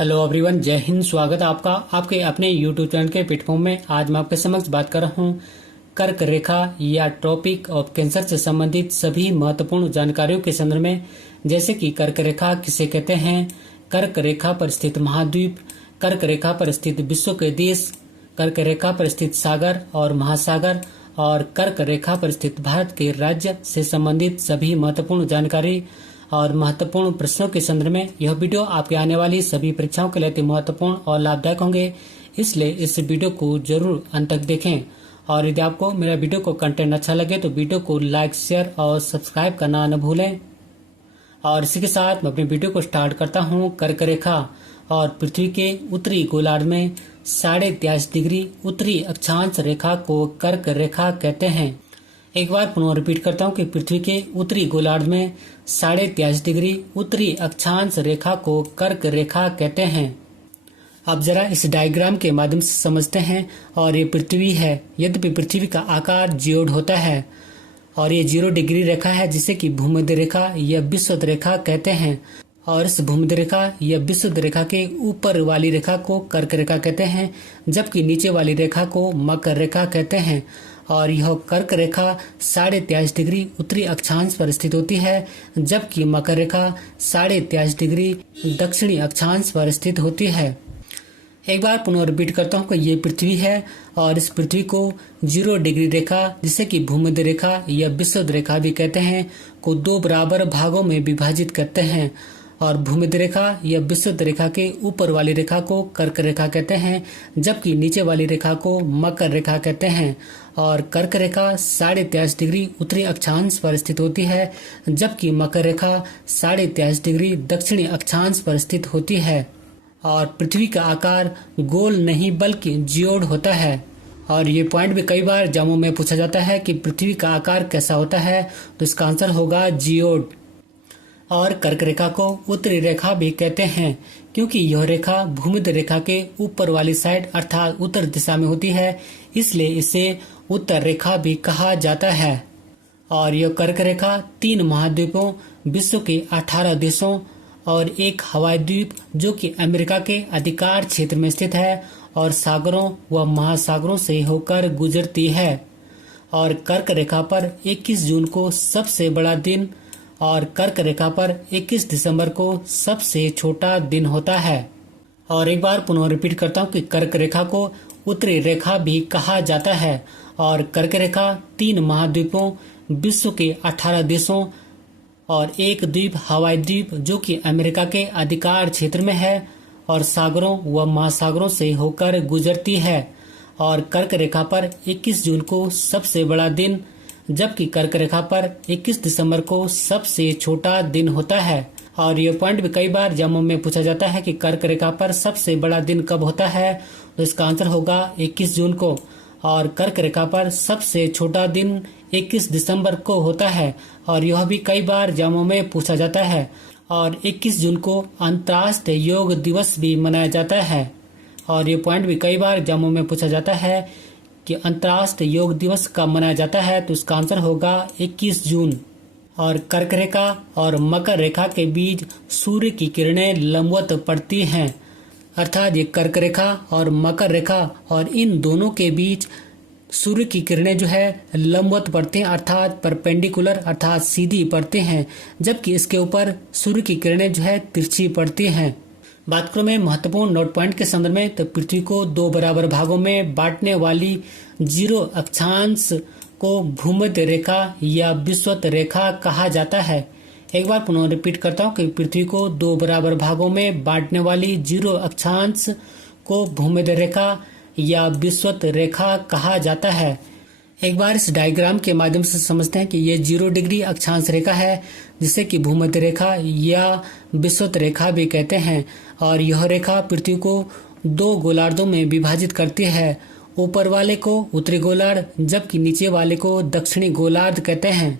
Hello everyone, जय हिंद। स्वागत है आपका आपके अपने यूट्यूब चैनल के प्लेटफॉर्म में। आज मैं आपके समक्ष बात कर रहा हूँ कर्क रेखा या ट्रॉपिक ऑफ कैंसर से संबंधित सभी महत्वपूर्ण जानकारियों के संदर्भ में, जैसे कि कर्क रेखा किसे कहते हैं, कर्क रेखा पर स्थित महाद्वीप, कर्क रेखा पर स्थित विश्व के देश, कर्क रेखा पर स्थित सागर और महासागर और कर्क रेखा पर स्थित भारत के राज्य से संबंधित सभी महत्वपूर्ण जानकारी और महत्वपूर्ण प्रश्नों के संदर्भ में यह वीडियो आपके आने वाली सभी परीक्षाओं के लिए महत्वपूर्ण और लाभदायक होंगे। इसलिए इस वीडियो को जरूर अंत तक देखें। और यदि आपको मेरा वीडियो को कंटेंट अच्छा लगे तो वीडियो को लाइक, शेयर और सब्सक्राइब करना न भूलें। और इसी के साथ मैं अपने वीडियो को स्टार्ट करता हूँ। कर्क रेखा और पृथ्वी के उत्तरी गोलार्ध में 23.5 डिग्री उत्तरी अक्षांश रेखा को कर्क रेखा कहते हैं। एक बार पुनः रिपीट करता हूँ कि पृथ्वी के उत्तरी गोलार्ध में 23.5 डिग्री उत्तरी अक्षांश रेखा को कर्क रेखा कहते हैं। अब जरा इस डायग्राम के माध्यम से समझते हैं। और ये पृथ्वी है। यद्यपि पृथ्वी का आकार जियोड होता है और ये 0 डिग्री रेखा है, जिसे कि भूमध्य रेखा या विषुवत रेखा कहते हैं। और इस भूमध्य रेखा या विषुवत रेखा के ऊपर वाली रेखा को कर्क रेखा कहते हैं, जबकि नीचे वाली रेखा को मकर रेखा कहते हैं। और यह कर्क रेखा 23.5 डिग्री उत्तरी अक्षांश पर स्थित होती है, जबकि मकर रेखा 23.5 डिग्री दक्षिणी अक्षांश पर स्थित होती है। एक बार पुनः रिपीट करता हूँ कि ये पृथ्वी है और इस पृथ्वी को 0 डिग्री रेखा, जिसे कि भूमध्य रेखा या विषुवत रेखा भी कहते हैं, को 2 बराबर भागों में विभाजित करते हैं। और भूमध्य रेखा या विषुवत रेखा के ऊपर वाली रेखा को कर्क रेखा कहते हैं, जबकि नीचे वाली रेखा को मकर रेखा कहते हैं। और कर्क रेखा 23.5 डिग्री उत्तरी अक्षांश पर स्थित होती है, जबकि मकर रेखा 23.5 डिग्री दक्षिणी अक्षांश पर स्थित होती है। और पृथ्वी का आकार गोल नहीं बल्कि जियोड होता है। और ये पॉइंट भी कई बार एग्जामों में पूछा जाता है कि पृथ्वी का आकार कैसा होता है, तो इसका आंसर होगा जियोड। और कर्क रेखा को उत्तरी रेखा भी कहते हैं, क्योंकि यह रेखा भूमध्य रेखा के ऊपर वाली साइड अर्थात उत्तर दिशा में होती है, इसलिए इसे उत्तर रेखा भी कहा जाता है। और यह कर्क रेखा 3 महाद्वीपों, विश्व के 18 देशों और एक हवाई द्वीप जो कि अमेरिका के अधिकार क्षेत्र में स्थित है और सागरों व महासागरों से होकर गुजरती है। और कर्क रेखा पर 21 जून को सबसे बड़ा दिन और कर्क रेखा पर 21 दिसंबर को सबसे छोटा दिन होता है। और एक बार पुनः रिपीट करता हूँ कि कर्क रेखा को उत्तरी रेखा भी कहा जाता है। और कर्क रेखा 3 महाद्वीपों, विश्व के 18 देशों और एक द्वीप हवाई द्वीप जो कि अमेरिका के अधिकार क्षेत्र में है और सागरों व महासागरों से होकर गुजरती है। और कर्क रेखा पर 21 जून को सबसे बड़ा दिन, जबकि कर्क रेखा पर 21 दिसंबर को सबसे छोटा दिन होता है। और ये पॉइंट भी कई बार एग्जामों में पूछा जाता है कि कर्क रेखा पर सबसे बड़ा दिन कब होता है, तो इसका आंसर होगा 21 जून को। और कर्क रेखा पर सबसे छोटा दिन 21 दिसंबर को होता है। और यह भी कई बार एग्जामों में पूछा जाता है। और 21 जून को अंतर्राष्ट्रीय योग दिवस भी मनाया जाता है। और ये पॉइंट भी कई बार एग्जामों में पूछा जाता है कि अंतर्राष्ट्रीय योग दिवस कब मनाया जाता है, तो इसका आंसर होगा 21 जून। और कर्क रेखा और मकर रेखा के बीच सूर्य की किरणें लंबवत पड़ती हैं, अर्थात ये कर्क रेखा और मकर रेखा और इन दोनों के बीच सूर्य की किरणें जो है लंबवत पड़ती हैं, अर्थात परपेंडिकुलर अर्थात सीधी पड़ती हैं, जबकि इसके ऊपर सूर्य की किरणें जो है तिरछी पड़ती हैं। बात करूं मैं महत्वपूर्ण नोट पॉइंट के संदर्भ में, तो पृथ्वी को 2 बराबर भागों में बांटने वाली 0 अक्षांश को भूमध्य रेखा या विषुवत रेखा कहा जाता है। एक बार पुनः रिपीट करता हूं कि पृथ्वी को 2 बराबर भागों में बांटने वाली 0 अक्षांश को भूमध्य रेखा या विषुवत रेखा कहा जाता है। एक बार इस डायग्राम के माध्यम से समझते हैं कि ये 0 डिग्री अक्षांश रेखा है, जिसे कि भूमध्य रेखा या विषुवत रेखा भी कहते हैं। और यह रेखा पृथ्वी को 2 गोलार्धों में विभाजित करती है, ऊपर वाले को उत्तरी गोलार्ध, जबकि नीचे वाले को दक्षिणी गोलार्ध कहते हैं।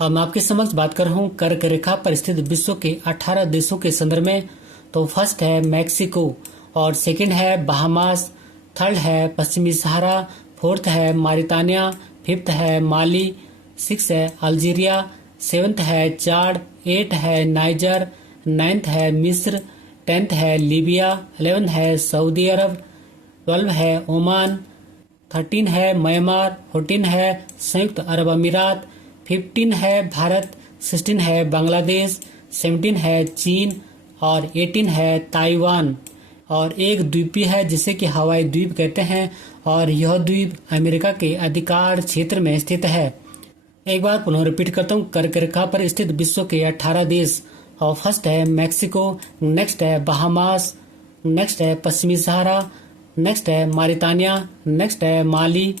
अब मैं आपके समक्ष बात कर रहा हूँ कर्क रेखा पर स्थित विश्व के 18 देशों के संदर्भ में। तो फर्स्ट है मैक्सिको और सेकंड है बहामास, थर्ड है पश्चिमी सहारा, फोर्थ है मारितानिया, फिफ्थ है माली, 6 है अल्जीरिया, 7th है चाड, 8 है नाइजर, 9th है मिस्र, 10th है लीबिया, 11 है सऊदी अरब, 12 है ओमान, 13 है म्यांमार, 14 है संयुक्त अरब अमीरात, 15 है भारत, 16 है बांग्लादेश, 17 है चीन और 18 है ताइवान। और एक द्वीपीय है जिसे कि हवाई द्वीप कहते हैं और यह द्वीप अमेरिका के अधिकार क्षेत्र में स्थित है। एक बार पुनः रिपीट करता हूँ, कर्क रेखा पर स्थित विश्व के 18 देश और फर्स्ट है मैक्सिको, नेक्स्ट है बहामास, नेक्स्ट है पश्चिमी सहारा, नेक्स्ट है मारितानिया, नेक्स्ट है माली,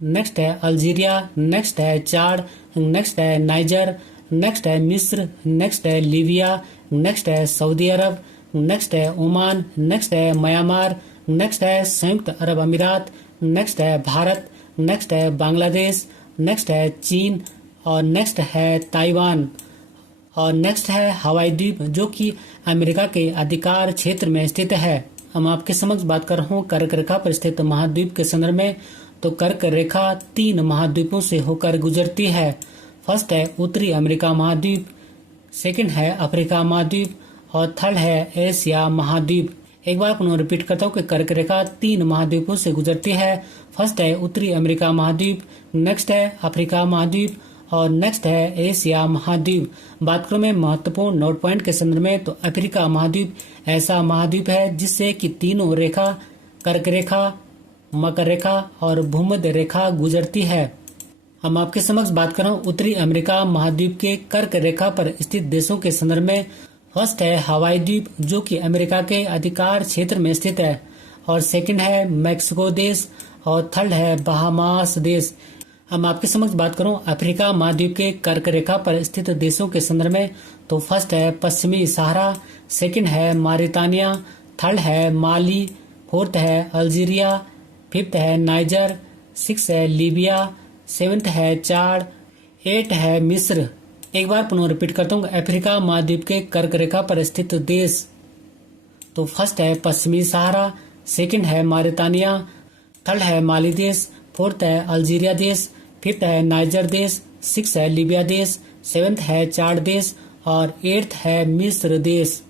नेक्स्ट है अल्जीरिया, नेक्स्ट है चाड, नेक्स्ट है नाइजर, नेक्स्ट है मिस्र, नेक्स्ट है लीबिया, नेक्स्ट है सऊदी अरब, नेक्स्ट है ओमान, नेक्स्ट है म्यांमार, नेक्स्ट है संयुक्त अरब अमीरात, नेक्स्ट है भारत, नेक्स्ट है बांग्लादेश, नेक्स्ट है चीन और नेक्स्ट है ताइवान और नेक्स्ट है हवाई द्वीप जो कि अमेरिका के अधिकार क्षेत्र में स्थित है। हम आपके समक्ष बात कर रहा हूँ कर्क रेखा पर स्थित महाद्वीप के संदर्भ में। तो कर्क रेखा 3 महाद्वीपों से होकर गुजरती है। फर्स्ट है उत्तरी अमेरिका महाद्वीप, सेकंड है अफ्रीका महाद्वीप और थर्ड है एशिया महाद्वीप। एक बार पुनः रिपीट करता हूँ कि कर्क रेखा 3 महाद्वीपों से गुजरती है। फर्स्ट है उत्तरी अमेरिका महाद्वीप, नेक्स्ट है अफ्रीका महाद्वीप और नेक्स्ट है एशिया महाद्वीप। बात करूं मैं महत्वपूर्ण नोट पॉइंट के संदर्भ में, तो अफ्रीका महाद्वीप ऐसा महाद्वीप है जिससे कि तीनों रेखा कर्क रेखा, मकर रेखा और भूमध्य रेखा गुजरती है। हम आपके समक्ष बात कर रहा हूँ उत्तरी अमेरिका महाद्वीप के कर्क रेखा पर स्थित देशों के संदर्भ में। फर्स्ट है हवाई द्वीप जो कि अमेरिका के अधिकार क्षेत्र में स्थित है और सेकंड है मैक्सिको देश और थर्ड है बहामास देश। हम आपके समक्ष बात करूं अफ्रीका महाद्वीप के कर्क रेखा पर स्थित देशों के संदर्भ में, तो फर्स्ट है पश्चिमी सहारा, सेकंड है मारितानिया, थर्ड है माली, फोर्थ है अल्जीरिया, फिफ्थ है नाइजर, सिक्स है लीबिया, सेवेंथ है चाड, 8 है मिस्र। एक बार पुनः रिपीट करता हूँ अफ्रीका महाद्वीप के कर्क रेखा पर स्थित देश, तो फर्स्ट है पश्चिमी सहारा, सेकंड है मारितानिया, थर्ड है माली देश, फोर्थ है अल्जीरिया देश, फिफ्थ है नाइजर देश, सिक्स है लीबिया देश, सेवेंथ है चाड देश और 8th है मिस्र देश।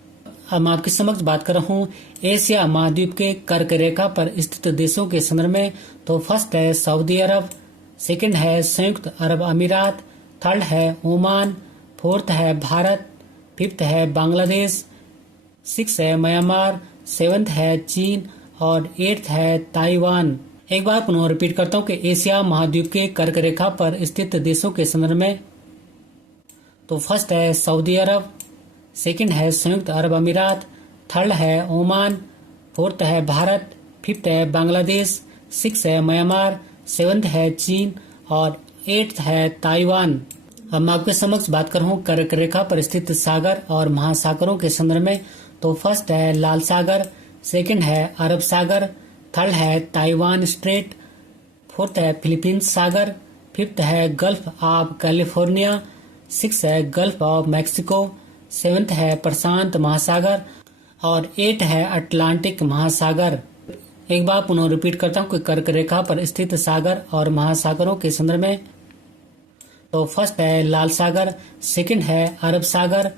हम आपके समक्ष बात कर रहा हूँ एशिया महाद्वीप के कर्क रेखा पर स्थित देशों के संदर्भ में। तो फर्स्ट है सऊदी अरब, सेकंड है संयुक्त अरब अमीरात, थर्ड है ओमान, फोर्थ है भारत, फिफ्थ है बांग्लादेश, सिक्स है म्यांमार, सेवेंथ है चीन और 8th है ताइवान। एक बार पुनः रिपीट करता हूँ कि एशिया महाद्वीप के कर्क रेखा पर स्थित देशों के संदर्भ में, तो फर्स्ट है सऊदी अरब, सेकंड है संयुक्त अरब अमीरात, थर्ड है ओमान, फोर्थ है भारत, फिफ्थ है बांग्लादेश, सिक्स है म्यांमार, सेवेंथ है चीन और 8th है ताइवान। हम आपके समक्ष बात कर रहा हूँ कर्क रेखा पर स्थित सागर और महासागरों के संदर्भ में। तो फर्स्ट है लाल सागर, सेकंड है अरब सागर, थर्ड है ताइवान स्ट्रेट, फोर्थ है फिलीपींस सागर, फिफ्थ है गल्फ ऑफ कैलिफोर्निया, सिक्स है गल्फ ऑफ मैक्सिको, सेवेंथ है प्रशांत महासागर और 8 है अटलांटिक महासागर। एक बार पुनः रिपीट करता हूँ कि कर्क रेखा पर स्थित सागर और महासागरों के संदर्भ में। तो फर्स्ट है लाल सागर, सेकंड है अरब सागर,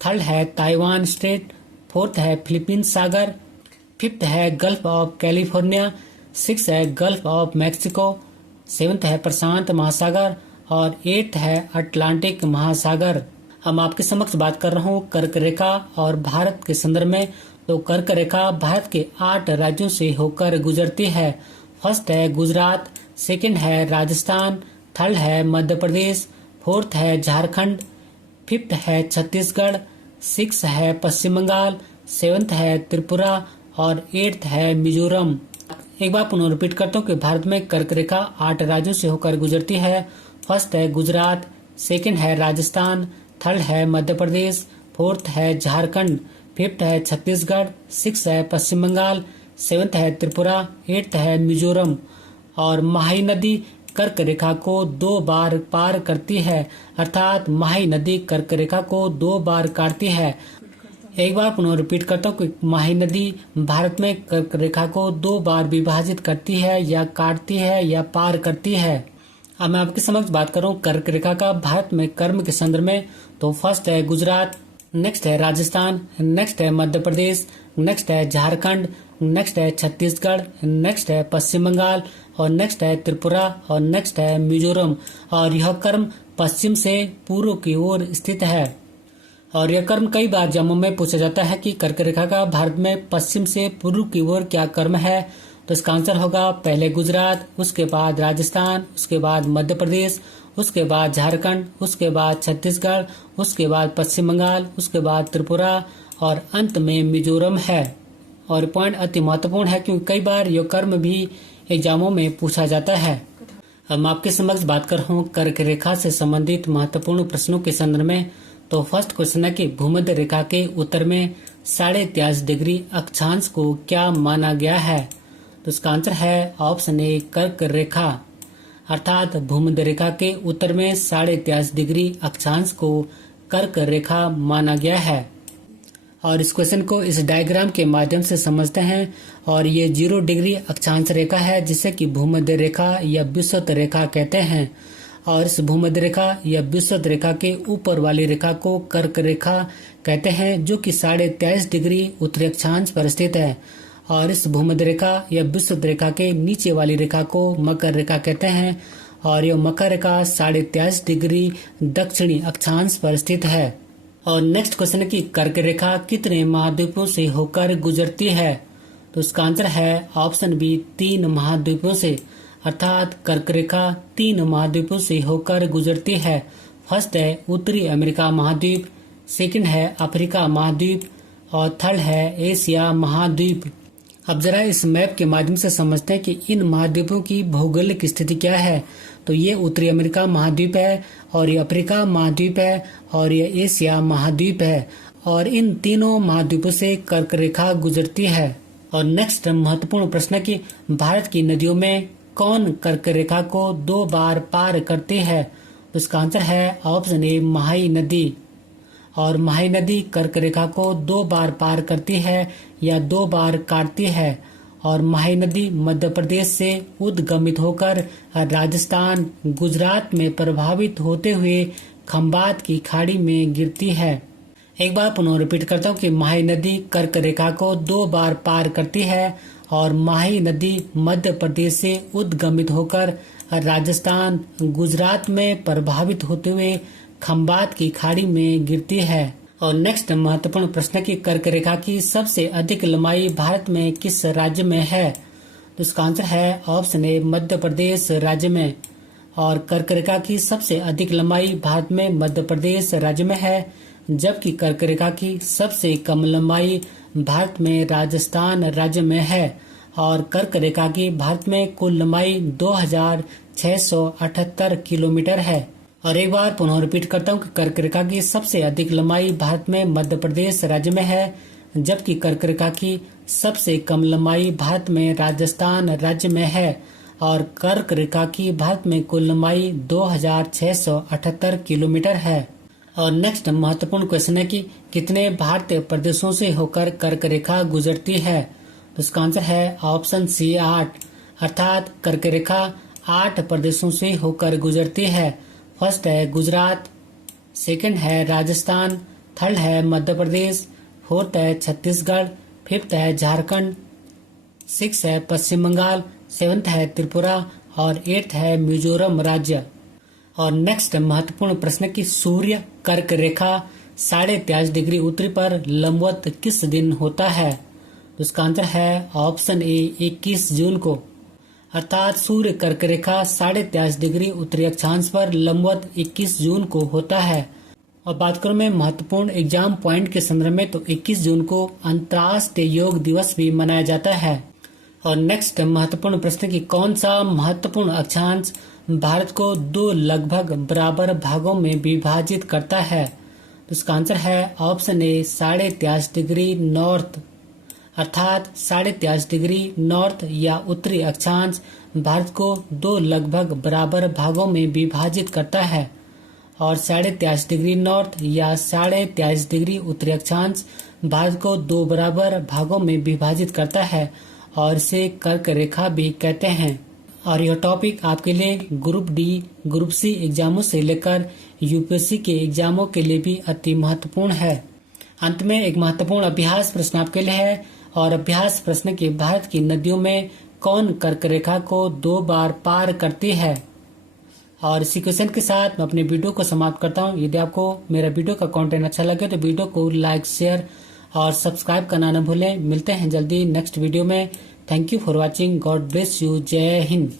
थर्ड है ताइवान स्ट्रेट, फोर्थ है फिलीपींस सागर, फिफ्थ है गल्फ ऑफ कैलिफोर्निया, सिक्स है गल्फ ऑफ मैक्सिको, सेवेंथ है प्रशांत महासागर और 8th है अटलांटिक महासागर। हम आपके समक्ष बात कर रहा हूँ कर्क रेखा और भारत के संदर्भ में। तो कर्क रेखा भारत के 8 राज्यों से होकर गुजरती है। फर्स्ट है गुजरात, सेकंड है राजस्थान, थर्ड है मध्य प्रदेश, फोर्थ है झारखंड, फिफ्थ है छत्तीसगढ़, सिक्स है पश्चिम बंगाल, सेवेंथ है त्रिपुरा और 8th है मिजोरम। एक बार पुनः रिपीट करता हूँ कि भारत में कर्क रेखा 8 राज्यों से होकर गुजरती है। फर्स्ट है गुजरात, सेकंड है राजस्थान, थर्ड है मध्य प्रदेश, फोर्थ है झारखंड, फिफ्थ है छत्तीसगढ़, सिक्स है पश्चिम बंगाल, सेवेंथ है त्रिपुरा, 8th है मिजोरम। और माही नदी कर्क रेखा को 2 बार पार करती है, अर्थात माही नदी कर्क रेखा को 2 बार काटती है। एक बार पुनः रिपीट करता हूँ कि माही नदी भारत में कर्क रेखा को 2 बार विभाजित करती है या काटती है या पार करती है। अब मैं आपके समक्ष बात कर रहा हूँ कर्क रेखा का भारत में कर्म के संदर्भ में। तो फर्स्ट है गुजरात, नेक्स्ट है राजस्थान, नेक्स्ट है मध्य प्रदेश, नेक्स्ट है झारखंड, नेक्स्ट है छत्तीसगढ़, नेक्स्ट है पश्चिम बंगाल और नेक्स्ट है त्रिपुरा और नेक्स्ट है मिजोरम। और यह क्रम पश्चिम से पूर्व की ओर स्थित है। और यह क्रम कई बार एग्जामों में पूछा जाता है कि कर्क रेखा का भारत में पश्चिम से पूर्व की ओर क्या क्रम है। तो इसका आंसर होगा पहले गुजरात, उसके बाद राजस्थान, उसके बाद मध्य प्रदेश, उसके बाद झारखंड, उसके बाद छत्तीसगढ़, उसके बाद पश्चिम बंगाल, उसके बाद त्रिपुरा और अंत में मिजोरम है। और पॉइंट अति महत्वपूर्ण है क्योंकि कई बार यह क्रम भी एग्जामों में पूछा जाता है। अब मैं आपके समक्ष बात कर रहा हूँ कर्क रेखा से संबंधित महत्वपूर्ण प्रश्नों के संदर्भ में। तो फर्स्ट क्वेश्चन है कि भूमध्य रेखा के उत्तर में 23.5 डिग्री अक्षांश को क्या माना गया है। तो इसका आंसर है ऑप्शन ए कर्क रेखा, अर्थात भूमध्य रेखा के उत्तर में 23.5 डिग्री अक्षांश को कर्क रेखा माना गया है। और इस क्वेश्चन को इस डायग्राम के माध्यम से समझते हैं। और ये 0 डिग्री अक्षांश रेखा है जिसे कि भूमध्य रेखा या विषुवत रेखा कहते हैं। और इस भूमध्य रेखा या विषुवत रेखा के ऊपर वाली रेखा को कर्क रेखा कहते हैं जो कि 23.5 डिग्री उत्तरी अक्षांश पर स्थित है। और इस भूमध्य रेखा या विषुवत रेखा के नीचे वाली रेखा को मकर रेखा कहते हैं। और यह मकर रेखा 23.5 डिग्री दक्षिणी अक्षांश पर स्थित है। और नेक्स्ट क्वेश्चन है कि कर्क रेखा कितने महाद्वीपों से होकर गुजरती है। तो इसका आंसर है ऑप्शन बी 3 महाद्वीपों से, अर्थात कर्क रेखा 3 महाद्वीपों से होकर गुजरती है। फर्स्ट है उत्तरी अमेरिका महाद्वीप, सेकंड है अफ्रीका महाद्वीप और थर्ड है एशिया महाद्वीप। अब जरा इस मैप के माध्यम से समझते हैं कि इन महाद्वीपों की भौगोलिक स्थिति क्या है। तो ये उत्तरी अमेरिका महाद्वीप है और ये अफ्रीका महाद्वीप है और ये एशिया महाद्वीप है। और इन तीनों महाद्वीपों से कर्क रेखा गुजरती है। और नेक्स्ट महत्वपूर्ण प्रश्न है कि भारत की नदियों में कौन कर्क रेखा को 2 बार पार करती है। तो इसका आंसर है ऑप्शन ए महाई नदी। और महाई नदी कर्क रेखा को 2 बार पार करती है या 2 बार काटती है। और महाई नदी मध्य प्रदेश से उद्गमित होकर राजस्थान, गुजरात में प्रभावित होते हुए खंबात की खाड़ी में गिरती है। एक बार पुनः रिपीट करता हूँ कि महाई नदी कर्क रेखा को 2 बार पार करती है और महाई नदी मध्य प्रदेश से उद्गमित होकर राजस्थान, गुजरात में प्रभावित होते हुए खंबात की खाड़ी में गिरती है। और नेक्स्ट महत्वपूर्ण प्रश्न की कर्क रेखा की सबसे अधिक लंबाई भारत में किस राज्य में है। तो इसका आंसर है ऑप्शन ए मध्य प्रदेश राज्य में। और कर्क रेखा की सबसे अधिक लंबाई भारत में मध्य प्रदेश राज्य में है, जबकि कर्क रेखा की सबसे कम लंबाई भारत में राजस्थान राज्य में है। और कर्क रेखा की भारत में कुल लंबाई 2678 किलोमीटर है। और एक बार पुनः रिपीट करता हूँ कि कर्क रेखा की सबसे अधिक लंबाई भारत में मध्य प्रदेश राज्य में है, जबकि कर्क रेखा की सबसे कम लंबाई भारत में राजस्थान राज्य में है। और कर्क रेखा की भारत में कुल लंबाई 2678 किलोमीटर है। और नेक्स्ट महत्वपूर्ण क्वेश्चन है कि कितने भारतीय प्रदेशों से होकर कर्क रेखा गुजरती है। तो इसका आंसर है ऑप्शन सी 8, अर्थात कर्क रेखा 8 प्रदेशों से होकर गुजरती है। फर्स्ट है गुजरात, सेकंड है राजस्थान, थर्ड है मध्य प्रदेश, फोर्थ है छत्तीसगढ़, फिफ्थ है झारखंड, सिक्स है पश्चिम बंगाल, सेवंथ है त्रिपुरा और एट्थ है मिजोरम राज्य। और नेक्स्ट महत्वपूर्ण प्रश्न की सूर्य कर्क रेखा 23.5 डिग्री उत्तरी पर लंबवत किस दिन होता है। तो इसका आंसर है ऑप्शन ए 21 जून को, अर्थात सूर्य कर्क रेखा 23.5 डिग्री उत्तरी अक्षांश पर लंबवत 21 जून को होता है। और बात करूं मैं महत्वपूर्ण एग्जाम पॉइंट के संदर्भ में, तो 21 जून को अंतर्राष्ट्रीय योग दिवस भी मनाया जाता है। और नेक्स्ट महत्वपूर्ण प्रश्न की कौन सा महत्वपूर्ण अक्षांश भारत को 2 लगभग बराबर भागों में विभाजित करता है। तो इसका आंसर है ऑप्शन ए 23.5 डिग्री नॉर्थ, अर्थात 23.5 डिग्री नॉर्थ या उत्तरी अक्षांश भारत को 2 लगभग बराबर भागों में विभाजित करता है। और 23.5 डिग्री नॉर्थ या 23.5 डिग्री उत्तरी अक्षांश भारत को 2 बराबर भागों में विभाजित करता है और इसे कर्क रेखा भी कहते हैं। और यह टॉपिक आपके लिए ग्रुप डी, ग्रुप सी एग्जामों से लेकर यूपीएससी के एग्जामों के लिए भी अति महत्वपूर्ण है। अंत में एक महत्वपूर्ण अभ्यास प्रश्न आपके लिए है और अभ्यास प्रश्न की भारत की नदियों में कौन कर्क रेखा को 2 बार पार करती है। और इसी क्वेश्चन के साथ मैं अपने वीडियो को समाप्त करता हूँ। यदि आपको मेरा वीडियो का कंटेंट अच्छा लगे तो वीडियो को लाइक, शेयर और सब्सक्राइब करना न भूलें। मिलते हैं जल्दी नेक्स्ट वीडियो में। Thank you for watching. God bless you. जय हिंद।